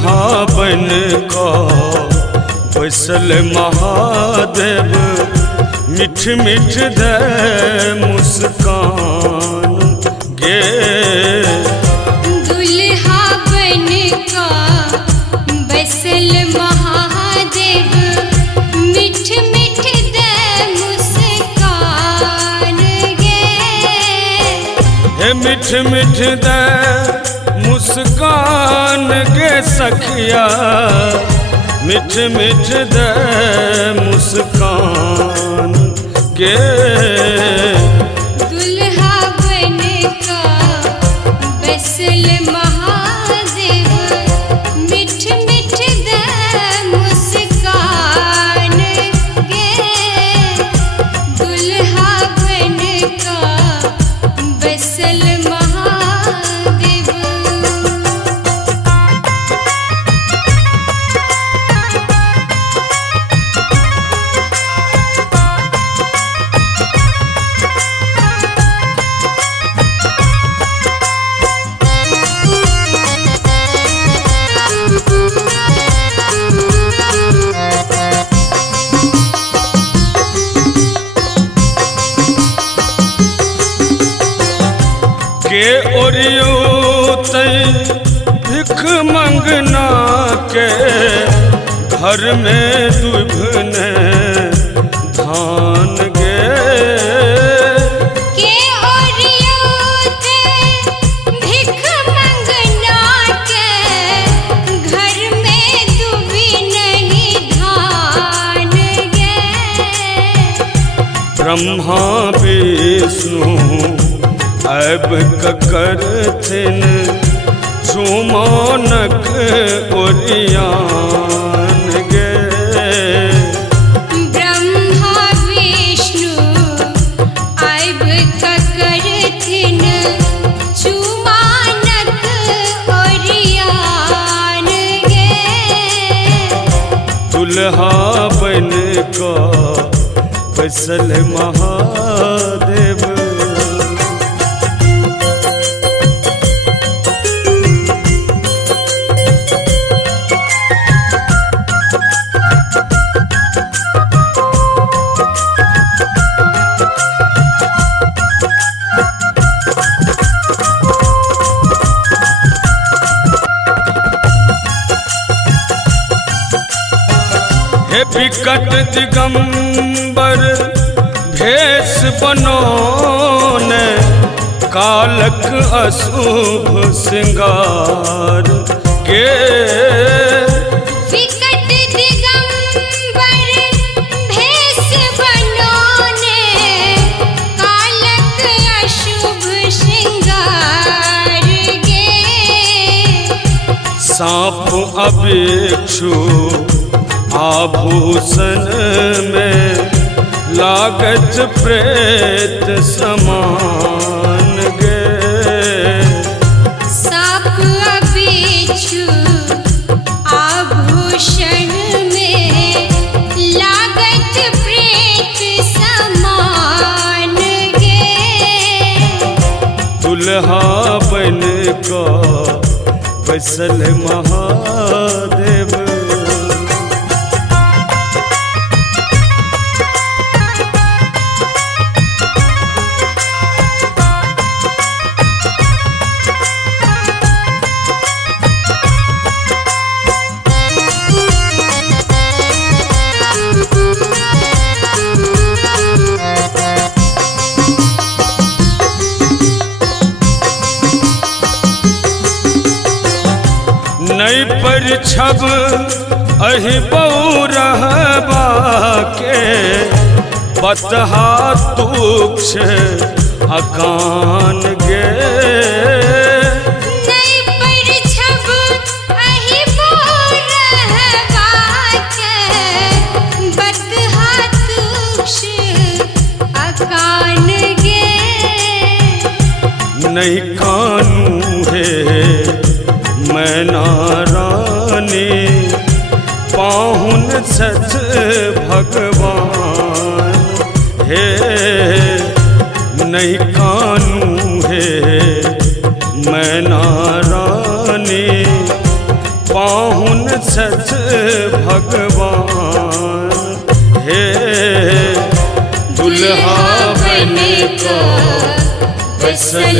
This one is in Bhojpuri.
दुल्हा बन का बैसल महादेव मिठ मिठ दे मुस्कान गे दुल्हा बन का बैसल महादेव मिठ मिठ दे मुस्कान गे हे मिठ मिठ दे मुस्कान गे सखिया मिठ मिठ दे मुस्कान गे दुल्हा बन का बैसल महादेव मिठ मिठ दे मुस्कान गे दुल्हा बन का बैसल महादेव के ओरियो तई भिख मंगना के घर में दुभने धान गे के ओरियो ते भिख मंगना के घर में दुभी नहीं धान गे ब्रह्मा विष्णु अब ककर थिन चुमानक ओरियान गे ब्रह्मा विष्णु आइब ककर थिन चुमानक ओरियान गे दुल्हा बन का बैसल महादेव हे विकट दिगंबर भेष बनोने कालक अशुभ श्रृंगार गे विकट दिगंबर भेष बनोने कालक अशुभ श्रृंगार गे सांप अभिक्षु आभूषण में लागत प्रेत समान गे साप बिच्छू आभूषण में लागत प्रेत समान गे दुल्हा बन का बैसल महादेव नई पर छब अहि बौरहबा के बतहा तुक्ष अकान गे नई पर छब अहि बौरहबा के बतहा तुक्ष अकान गे नहीं कानू है मैना रानी पाहुन सच भगवान हे नहीं कानू है मैना रानी पाहुन सच भगवान। हे दुल्हा बन का बसल